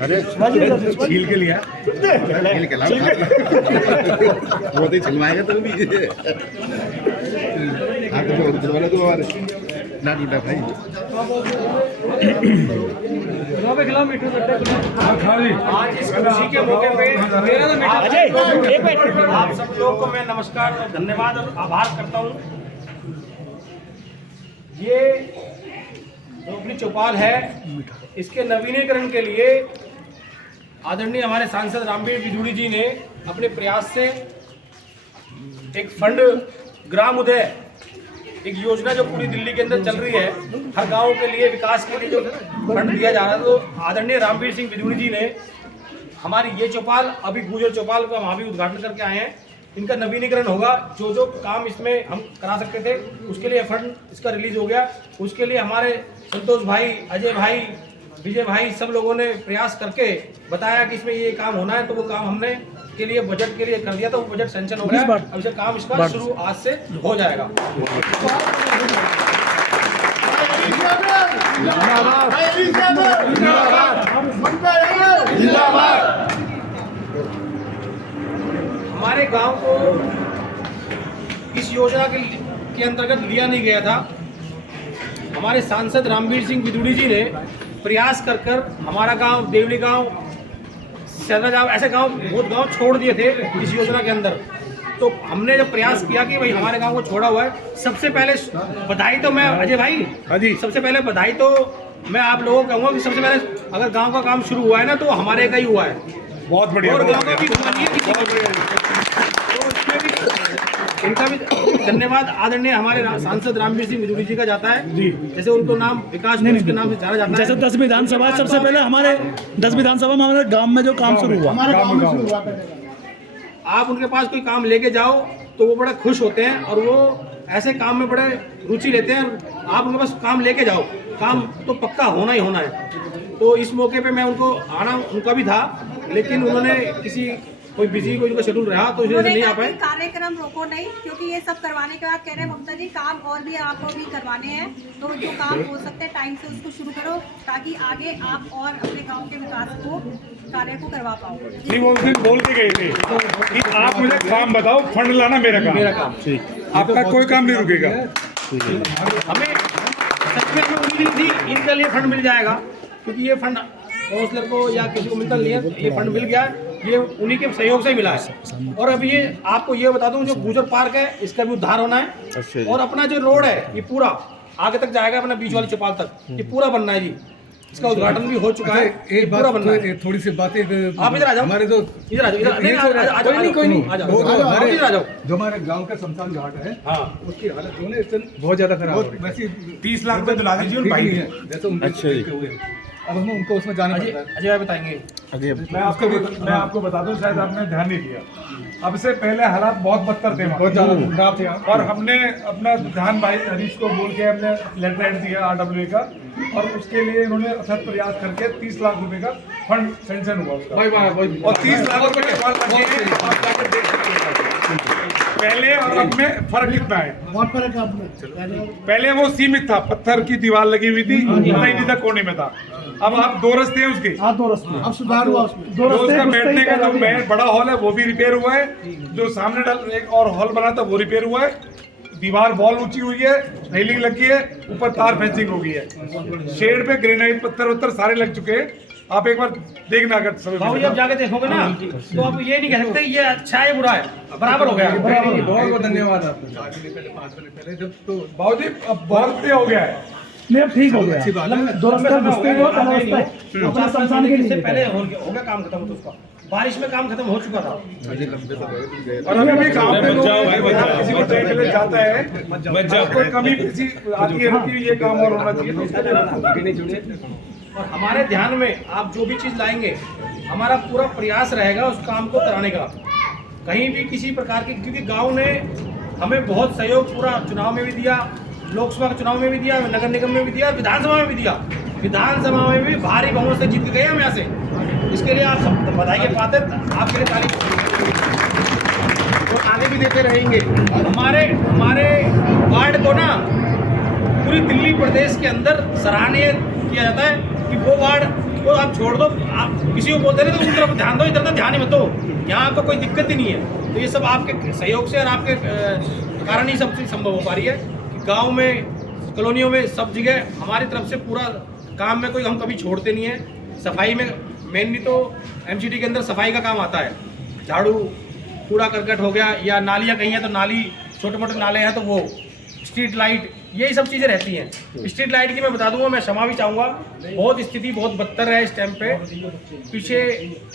अरे छील के लिया छील के लाओ वो तो छिलवाएगा तो भी आगे तो छिलवाना तो और ना टूटा भाई आज इस खुशी के मौके पे आप सब लोग को मैं नमस्कार और धन्यवाद और आभार करता हूँ। ये जो अपनी चौपाल है इसके नवीनीकरण के लिए आदरणीय हमारे सांसद रामवीर विदुड़ी जी ने अपने प्रयास से एक फंड ग्राम उदय एक योजना जो पूरी दिल्ली के अंदर चल रही है, हर गांव के लिए विकास के लिए जो फंड दिया जा रहा है, तो आदरणीय रामवीर सिंह विदुड़ी जी ने हमारी ये चौपाल अभी गुजर चौपाल का वहाँ भी उद्घाटन करके आए हैं। इनका नवीनीकरण होगा, जो जो काम इसमें हम करा सकते थे उसके लिए फंड इसका रिलीज हो गया। उसके लिए हमारे संतोष भाई, अजय भाई, विजय भाई सब लोगों ने प्रयास करके बताया कि इसमें ये काम होना है, तो वो काम हमने के लिए बजट के लिए कर दिया, तो वो बजट सैंक्शन हो गया। अब से काम इसका शुरू आज से हो जाएगा। हमारे गांव को इस योजना के अंतर्गत लिया नहीं गया था। हमारे सांसद रामवीर सिंह विदुड़ी जी ने प्रयास कर कर हमारा गांव, देवली गांव, सैदा गांव, ऐसे गांव बहुत गांव छोड़ दिए थे इस योजना के अंदर। तो हमने जब प्रयास किया कि भाई हमारे गांव को छोड़ा हुआ है, सबसे पहले बधाई तो मैं अजय भाई, सबसे पहले बधाई तो मैं आप लोगों को कहूँगा कि सबसे पहले अगर गांव का काम शुरू हुआ है ना तो हमारे का ही हुआ है। बहुत बढ़िया। और गांव का भी हुआ नहीं है किसी का। इनका भी धन्यवाद आदरणीय हमारे सांसद रामवीर सिंह विदुड़ी जी का जाता है जी। जैसे उनको नाम विकास पुरुष के नाम से जाना जाता है। जैसे 10 विधानसभा सबसे पहले हमारे 10 विधानसभा में हमारे गांव में जो काम शुरू हुआ, आप उनके पास कोई काम लेके जाओ तो वो बड़ा खुश होते हैं और वो ऐसे काम में बड़े रुचि लेते हैं। आप उनके पास काम लेके जाओ, काम तो पक्का होना ही होना है। तो इस मौके पे मैं उनको आना उनका भी था, लेकिन उन्होंने किसी कोई बिजी कोई उनका शेड्यूल रहा तो इसलिए नहीं आ पाए। कार्यक्रम रोको नहीं, क्योंकि ये सब करवाने के बाद कह रहे हैं ममता जी काम और भी आपको भी करवाने हैं, तो जो काम हो सकते हैं टाइम से उसको शुरू करो ताकि आगे आप और अपने गांव के विकास को कार्य को करवा पाओ। नहीं वो दिन बोल के गए थे कि आप मुझे काम बताओ, फंड लाना मेरा काम। आपका कोई काम नहीं रुकेगा। हमें सच में उम्मीद थी इनके लिए फंड मिल जाएगा, क्योंकि ये फंड काउंसलर को या किसी को मिलता नहीं है, ये फंड मिल गया, ये उन्हीं के सहयोग से मिला है। और अब ये आपको ये बता दूं, जो गुजर पार्क है इसका भी उद्धार होना है, और अपना जो रोड है ये पूरा आगे तक जाएगा, अपना बीच वाली चौपाल तक ये पूरा बनना है जी। इसका उद्घाटन भी हो चुका है, एक पूरा बनना है। थोड़ी सी बातें आप इधर आ जाओ, हमारे तो इधर आ जाओ, इधर कोई नहीं आ जाओ, इधर आ जाओ। जो हमारे गांव का शमशान घाट है, हाँ उसकी हालत जो है बहुत ज्यादा खराब हो रही है। वैसे 30 लाख रुपए दिला दीजिए उन भाई है जैसे उनके अब हम उनको उसमें जाना पड़ता है। अजय भाई बताएंगे। मैं आपको बता दूं, शायद आपने ध्यान नहीं दिया, अब से पहले हालात बहुत बदतर थे, बहुत ज्यादा खराब थे। और हमने अपना ध्यान भाई हरीश को बोल के हमने लेटर दिया RWA का, और उसके लिए इन्होंने अथक प्रयास करके 30 लाख रुपए का फंड सैंक्शन हुआ उसका। और 30 लाख रुपए के फंड लगे हैं, आप जाके देख सकते हैं पहले और अब में फर्क कितना है। बहुत फर्क है। पहले वो सीमित था, पत्थर की दीवार लगी हुई थी, पता ही नहीं था कोने में था। अब आप 2 रस्ते हैं उसके, अब सुधार हुआ उसमें। जो उसका बैठने का जो बड़ा हॉल है वो भी रिपेयर हुआ है, जो सामने एक और हॉल बना था वो रिपेयर हुआ है, दीवार वॉल ऊंची हुई है, रेलिंग लगी है, ऊपर तार फेंसिंग हो गई है, शेड पे ग्रेनाइट पत्थर सारे लग चुके हैं। आप एक बार देखना अगर भाई आप जाके देखोगे ना तो आप ये नहीं कह सकते ये अच्छा है बुरा है, बराबर हो गया। बहुत बहुत धन्यवाद आपका। 5 मिनट पहले जब तो बाबूजी अब बहुत हो गया है, नहीं अब ठीक हो गया। अच्छी बात है। दो रास्ते घुसते हुए पहले रास्ता अपना शमशान के लिए पहले हो गया काम खत्म, तो उसका बारिश में काम खत्म हो चुका था। और अभी भी काम पे लोग किसी को चाहिए के लिए जाता है, कोई कमी किसी आती है कि ये काम और होना चाहिए, तो उसके लिए और हमारे ध्यान में आप जो भी चीज़ लाएंगे हमारा पूरा प्रयास रहेगा उस काम को कराने का, कहीं भी किसी प्रकार की, क्योंकि गांव ने हमें बहुत सहयोग पूरा चुनाव में भी दिया, लोकसभा चुनाव में भी दिया, नगर निगम में भी दिया, विधानसभा में भी दिया। विधानसभा में भी भारी बहुमत से जीत गए हम यहाँ से। इसके लिए आप सब बधाई के पात्र, आपके लिए तारीफ और आगे भी देते रहेंगे। हमारे वार्ड को ना पूरी दिल्ली प्रदेश के अंदर सराहनीय किया जाता है कि वो वार्ड को आप छोड़ दो, आप किसी को बोलते नहीं तो उस तरफ ध्यान दो, इधर तो ध्यान ही मत दो, यहाँ आपको कोई दिक्कत ही नहीं है। तो ये सब आपके सहयोग से और आपके कारण ही सब चीज़ संभव हो पा रही है कि गाँव में, कॉलोनियों में, सब जगह हमारी तरफ से पूरा काम में कोई हम कभी छोड़ते नहीं है। सफाई में मेनली तो एमसीडी के अंदर सफाई का काम आता है, झाड़ू, कूड़ा करकट हो गया, या नालियाँ कहीं हैं तो नाली, छोटे मोटे नाले हैं तो वो, स्ट्रीट लाइट, यही सब चीज़ें रहती हैं। स्ट्रीट लाइट की मैं बता दूंगा, मैं क्षमा भी चाहूँगा, बहुत स्थिति बहुत बदतर है इस टाइम पे। पीछे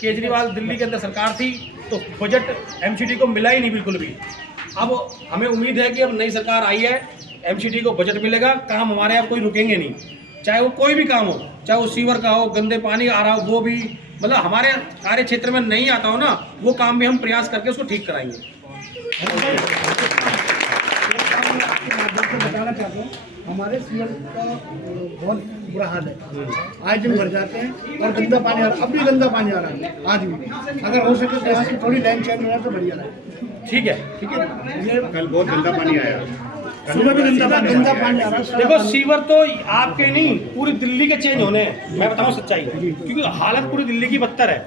केजरीवाल दिल्ली के अंदर सरकार थी तो बजट एमसीडी को मिला ही नहीं बिल्कुल भी। अब हमें उम्मीद है कि अब नई सरकार आई है, एमसीडी को बजट मिलेगा, काम हमारे यहाँ कोई रुकेंगे नहीं, चाहे वो कोई भी काम हो, चाहे वो सीवर का हो, गंदे पानी आ रहा हो, वो भी, मतलब हमारे कार्य क्षेत्र में नहीं आता हो ना, वो काम भी हम प्रयास करके उसको ठीक कराएंगे। बताना चाहता हूँ, हमारे सीवर का बहुत बुरा हाल है, आज दिन भर जाते हैं और गंदा पानी आ रहा है, अब भी गंदा पानी आ रहा है आज भी। अगर हो सके तो यहाँ की थोड़ी लाइन चेंज हो जाए तो बढ़िया रहे। ठीक है, ठीक है। ये कल बहुत गंदा पानी आया, सुबह भी गंदा पानी आ रहा है। देखो, सीवर तो आपके नहीं, पूरी दिल्ली के चेंज होने हैं, मैं बताऊँ सच्चाई, क्योंकि हालत पूरी दिल्ली की बदतर है।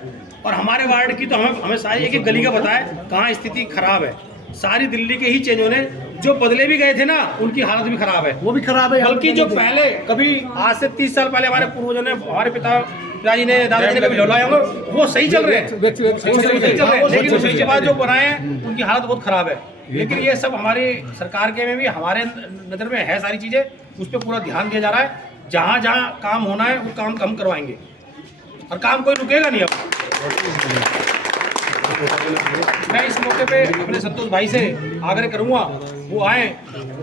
और हमारे वार्ड की तो हमें सारी एक एक गली का पता है कहाँ स्थिति खराब है। सारी दिल्ली के ही चेंज होने, जो बदले भी गए थे ना उनकी हालत भी खराब है, वो भी खराब है। बल्कि जो पहले कभी आज से 30 साल पहले हमारे पूर्वजों ने, हमारे पिताजी ने, दादाजी ने कभी लौलाए होंगे, वो सही चल रहे हैं, लेकिन उसके बाद जो बनाए हैं उनकी हालत बहुत खराब है। लेकिन ये सब हमारी सरकार के में भी हमारे नज़र में है सारी चीज़ें, उस पर पूरा ध्यान दिया जा रहा है। जहाँ जहाँ काम होना है वो काम हम करवाएंगे और काम कोई रुकेगा नहीं। अब मैं इस मौके पे अपने संतोष भाई से आग्रह करूंगा वो आए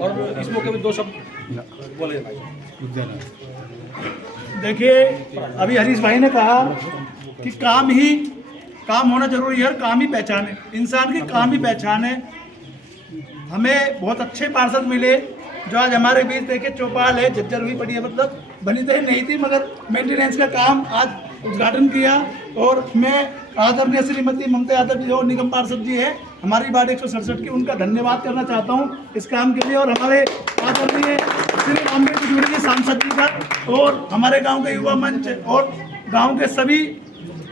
और इस मौके पे दो शब्द बोले। भाई देखिए, अभी हरीश भाई ने कहा कि काम होना जरूरी है, काम ही पहचान है इंसान की, काम ही पहचान है। हमें बहुत अच्छे पार्षद मिले जो आज हमारे बीच, देखिए चौपाल है, जर्जर हुई पड़ी है, मतलब बनी तो नहीं थी मगर मेंटेनेंस का काम आज उद्घाटन किया। और मैं आदरणीय श्रीमती ममता यादव जी जो निगम पार्षद जी है हमारी वार्ड 167 की, उनका धन्यवाद करना चाहता हूँ इस काम के लिए। और हमारे आदरणीय श्री रामबीर बिधूड़ी जी सांसद जी का, और हमारे गाँव के युवा मंच और गाँव के सभी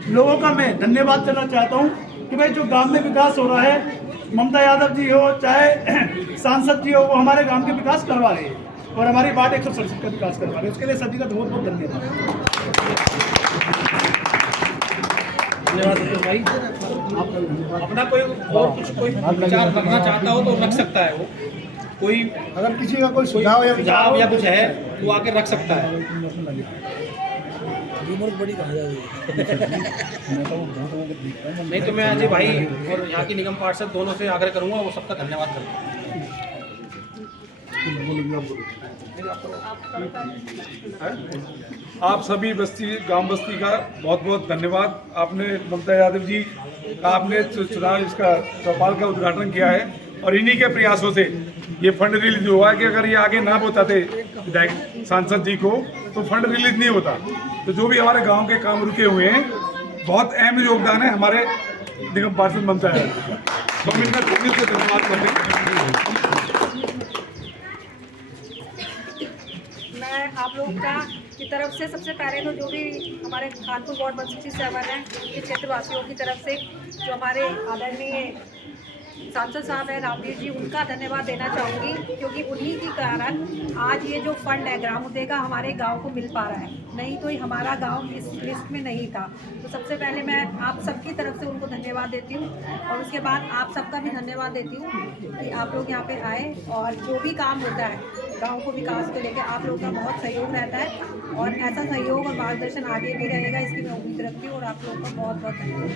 लोगों का मैं धन्यवाद करना चाहता हूँ कि भाई जो गाँव में विकास हो रहा है, ममता यादव जी हो चाहे सांसद जी हो, वो हमारे गांव के विकास करवा रहे हैं और हमारी वार्ड 167 का विकास करवा रहे हैं। उसके लिए सभी का बहुत बहुत धन्यवाद। भाई, अपना कोई और कुछ कोई विचार रखना चाहता हो तो रख सकता है, वो कोई अगर किसी का कोई सुझाव या कुछ है वो आके रख सकता है। नहीं तो मैं अजय भाई और यहाँ की निगम पार्षद दोनों से आग्रह करूँगा, वो सबका धन्यवाद करूँगा। आप सभी गांव बस्ती का बहुत बहुत धन्यवाद। आपने ममता यादव जी का आपने चुनाव इसका चौपाल का उद्घाटन किया है और इन्हीं के प्रयासों से ये फंड रिलीज हुआ है कि अगर ये आगे ना बताते विधायक सांसद जी को तो फंड रिलीज नहीं होता। तो जो भी हमारे गांव के काम रुके हुए हैं, बहुत अहम योगदान है हमारे निगम पार्षद ममता यादव जी का, तो हम इनका दिल से धन्यवाद करते हैं। मैं आप लोगों का की तरफ से सबसे पहले तो जो भी हमारे कानपुर वार्ड 167 है के क्षेत्रवासियों की तरफ से जो हमारे आदरणीय सांसद साहब हैं रामवीर जी, उनका धन्यवाद देना चाहूँगी क्योंकि उन्हीं के कारण आज ये जो फंड है ग्राम उदय का हमारे गांव को मिल पा रहा है, नहीं तो हमारा गांव इस लिस्ट में नहीं था। तो सबसे पहले मैं आप सबकी तरफ से उनको धन्यवाद देती हूँ और उसके बाद आप सबका भी धन्यवाद देती हूँ कि आप लोग यहाँ पे आए और जो भी काम होता है गाँव को विकास को लेकर आप लोगों का बहुत सहयोग रहता है और ऐसा सहयोग और मार्गदर्शन आगे भी रहेगा, इसकी मैं उम्मीद रखती हूँ और आप लोगों का बहुत बहुत धन्यवाद।